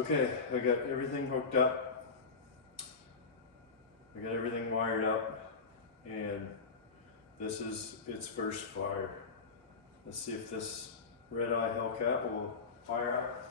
Okay, I got everything hooked up. I got everything wired up, and this is its first fire. Let's see if this red eye Hellcat will fire up.